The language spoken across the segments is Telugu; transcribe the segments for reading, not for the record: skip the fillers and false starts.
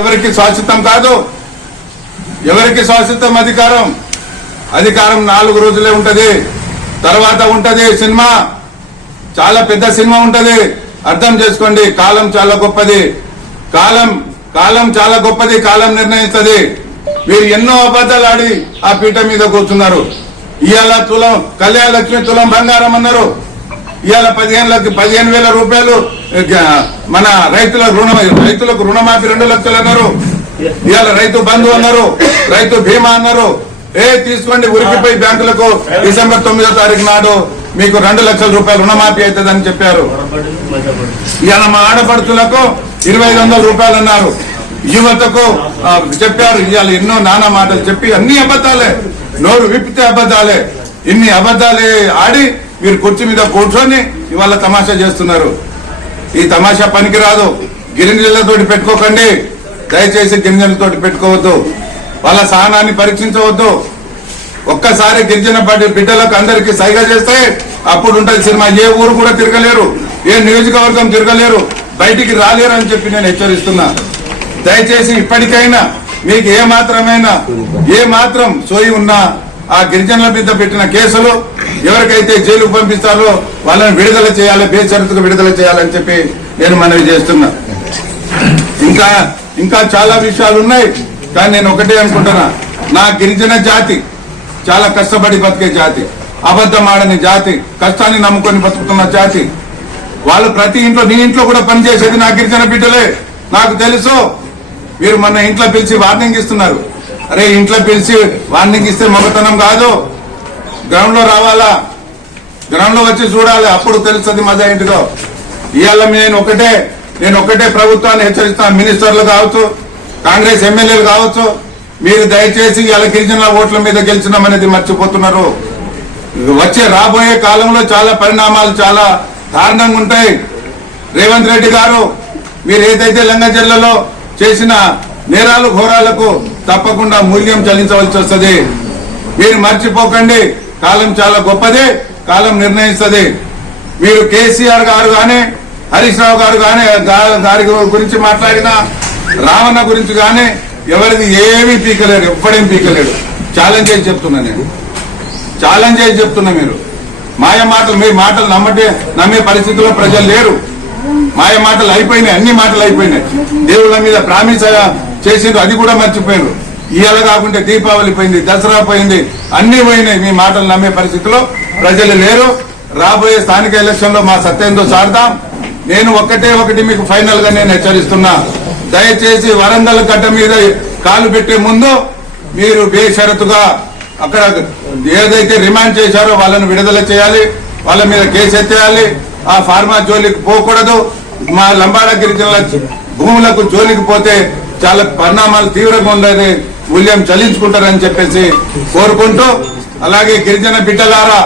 ఎవరికి శాశ్వతం కాదు, ఎవరికి శాశ్వతం అధికారం 4 రోజులే ఉంటది, తర్వాత ఉంటది సినిమా, చాలా పెద్ద సినిమా ఉంటది. అర్థం చేసుకోండి. కాలం చాలా గొప్పది, కాలం చాలా గొప్పది, కాలం నిర్ణయిస్తుంది. మీరు ఎన్నో అబద్ధాలు ఆడి ఆ పీఠ మీద కూర్చున్నారు. ఇవాళ కళ్యాణ లక్ష్మి తులం బంగారం అన్నారు. ఇవాళ 15,000 రూపాయలు మన రైతులకు రుణమాఫీ 2 లక్షలు అన్నారు. ఇవాళ రైతు బంధు అన్నారు, రైతు బీమా అన్నారు. తీసుకోండి, ఉరికిపోయి బ్యాంకులకు డిసెంబర్ 9వ తారీఖు నాడు మీకు 2 లక్షల రూపాయలు రుణమాఫీ అవుతుందని చెప్పారు. ఇవాళ మా ఆడపడుచులకు 2,500 రూపాయలు అన్నారు. యువతకు చెప్పారు. ఇవాళ ఎన్నో నానా మాటలు చెప్పి అన్ని అబద్ధాలే, నోరు విప్పితే అబద్ధాలే. ఇన్ని అబద్ధాలే ఆడి మీరు కుర్చీ మీద కూర్చొని ఇవాళ తమాషా చేస్తున్నారు. ఈ తమాషా పనికిరాదు. గిరిజనులతోటి పెట్టుకోకండి, దయచేసి గిరిజనులతోటి పెట్టుకోవద్దు. వాళ్ళ సహనాన్ని పరీక్షించవద్దు. ఒక్కసారి గిరిజన బిడ్డలకు అందరికీ సైగ చేస్తే అప్పుడు ఉంటుంది సినిమా. ఏ ఊరు కూడా తిరగలేరు, ఏ నియోజకవర్గం తిరగలేరు, బయటికి రాలేరు అని చెప్పి నేను హెచ్చరిస్తున్నా. దయచేసి ఇప్పటికైనా మీకు ఏ మాత్రం సోయి ఉన్నా ఆ గిరిజనుల మీద పెట్టిన కేసులు ఎవరికైతే జైలుకు పంపిస్తారో వాళ్ళని విడుదల చేయాలి, బేషరతుగా విడుదల చేయాలని చెప్పి నేను మనవి చేస్తున్నా. ఇంకా చాలా విషయాలు ఉన్నాయి, కానీ నేను ఒకటే అనుకుంటున్నా. నా గిరిజన జాతి చాలా కష్టపడి బతికే జాతి, అబద్ధం ఆడని జాతి, కష్టాన్ని నమ్ముకొని బతుకుతున్న జాతి. వాళ్ళు ప్రతి ఇంట్లో, నీ ఇంట్లో కూడా పనిచేసేది నా గిరిజన బిడ్డలే. నాకు తెలుసు. మీరు మొన్న ఇంట్లో పిలిచి వార్నింగ్ ఇస్తున్నారు. అరే, ఇంట్లో పిలిచి వార్నింగ్ ఇస్తే మగతనం కాదు. గ్రౌండ్ లో రావాలా, గ్రౌండ్ లో వచ్చి చూడాలి, అప్పుడు తెలుస్తుంది మజా ఏంటిదో. ఇవాళ నేను ఒకటే ప్రభుత్వాన్ని హెచ్చరిస్తాను. మినిస్టర్లు కావచ్చు, కాంగ్రెస్ ఎమ్మెల్యేలు కావచ్చు, మీరు దయచేసి ఇవాళ గిరిజనుల ఓట్ల మీద గెలిచినామనేది మర్చిపోతున్నారు. రాబోయే కాలంలో చాలా పరిణామాలు చాలా దారుణంగా ఉంటాయి. రేవంత్ రెడ్డి గారు, మీరు ఏదైతే లంగజల్లలో చేసిన నేరాలు ఘోరాలకు తప్పకుండా మూల్యం చెల్లించవలసి వస్తుంది. మీరు మర్చిపోకండి. కాలం చాలా గొప్పది, కాలం నిర్ణయిస్తుంది. మీరు కేసీఆర్ గారు కానీ, హరీష్ రావు గారు కానీ గారి గురించి మాట్లాడినా, రావణ గురించి కానీ ఎవరిది ఏమీ పీకలేరు, ఎవ్వడేం పీకలేడు. ఛాలెంజ్ చేసి చెప్తున్నా నేను, ఛాలెంజ్ చేసి చెప్తున్నా. మీరు మాయ మాటలు, మీ మాటలు నమ్మే పరిస్థితుల్లో ప్రజలు లేరు. మాయ మాటలు అయిపోయినాయి, అన్ని మాటలు అయిపోయినాయి. దేవుళ్ళ మీద ప్రామిస్ చేసిండ్రు, అది కూడా మర్చిపోయారు. ఇవాళ కాకుంటే దీపావళి పోయింది, దసరా పోయింది, అన్ని పోయినాయి. మీ మాటలు నమ్మే పరిస్థితిలో ప్రజలు లేరు. రాబోయే స్థానిక ఎలక్షన్ లో మా సత్యంతో సాడతాం. నేను ఒకటి మీకు ఫైనల్ గా నేను హెచ్చరిస్తున్నా. దయచేసి వరంగల్ గడ్డ మీద కాలు పెట్టే ముందు మీరు బేషరతుగా అక్కడ ఏదైతే రిమాండ్ చేశారో వాళ్ళని విడుదల చేయాలి, వాళ్ళ మీద కేసు ఎత్తేయాలి. ఆ ఫార్మా జోలికి పోకూడదు. మా లంబాడ గిరిజనుల భూములకు జోలికి పోతే చాలా పరిణామాలు తీవ్రంగా ఉందని మూల్యం చెల్లించుకుంటారని చెప్పేసి కోరుకుంటూ, అలాగే గిరిజన బిడ్డలారా,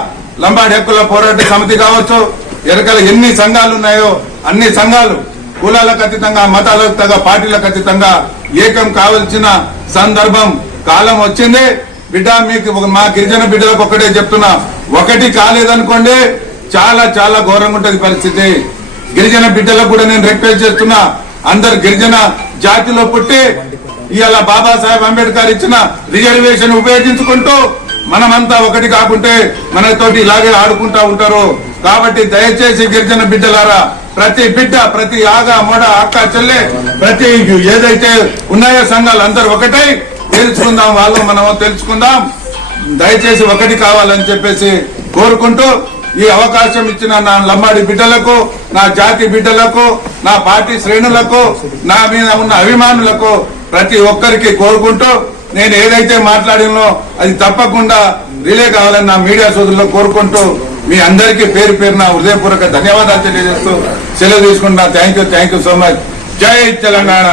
లంబాడి హక్కుల పోరాట సమితి కావచ్చు, ఎరకల ఎన్ని సంఘాలు ఉన్నాయో అన్ని సంఘాలు కులాలకు అతీతంగా, మతాలకు తగ్గ, పార్టీలకు అతీతంగా ఏకం కావాల్సిన సందర్భం, కాలం వచ్చింది. బిడ్డ, మీకు మా గిరిజన బిడ్డలకు ఒకటే చెప్తున్నా, ఒకటి కాలేదనుకోండి చాలా చాలా ఘోరంగా ఉంటది పరిస్థితి. గిరిజన బిడ్డలకు కూడా నేను రిక్వెస్ట్ చేస్తున్నా, అందరు గిరిజన జాతిలో పుట్టి ఇవాళ బాబాసాహెబ్ అంబేద్కర్ ఇచ్చిన రిజర్వేషన్ ఉపయోగించుకుంటూ మనమంతా ఒకటి కాకుంటే మనతోటి ఇలాగే ఆడుకుంటా ఉంటారు. కాబట్టి దయచేసి గిరిజన బిడ్డలారా, ప్రతి బిడ్డ, ప్రతి ఆగ మొడ, అక్క చెల్లె, ప్రతి ఏదైతే ఉన్నాయో సంఘాలు అందరు ఒకటై తెలుసుకుందాం, వాళ్ళు మనము తెలుసుకుందాం. దయచేసి ఒకటి కావాలని చెప్పేసి కోరుకుంటూ, ఈ అవకాశం ఇచ్చిన నా లంబాడి బిడ్డలకు, నా జాతి బిడ్డలకు, నా పార్టీ శ్రేణులకు, నా మీద ఉన్న అభిమానులకు, ప్రతి ఒక్కరికి కోరుకుంటూ, నేను ఏదైతే మాట్లాడినో అది తప్పకుండా రిలే కావాలని నా మీడియా సోదరులకు కోరుకుంటూ, మీ అందరికీ పేరు పేరున హృదయపూర్వక ధన్యవాదాలు తెలియజేస్తూ సెలవు తీసుకుంటున్నా. Thank you so much. జై తెలంగాణ.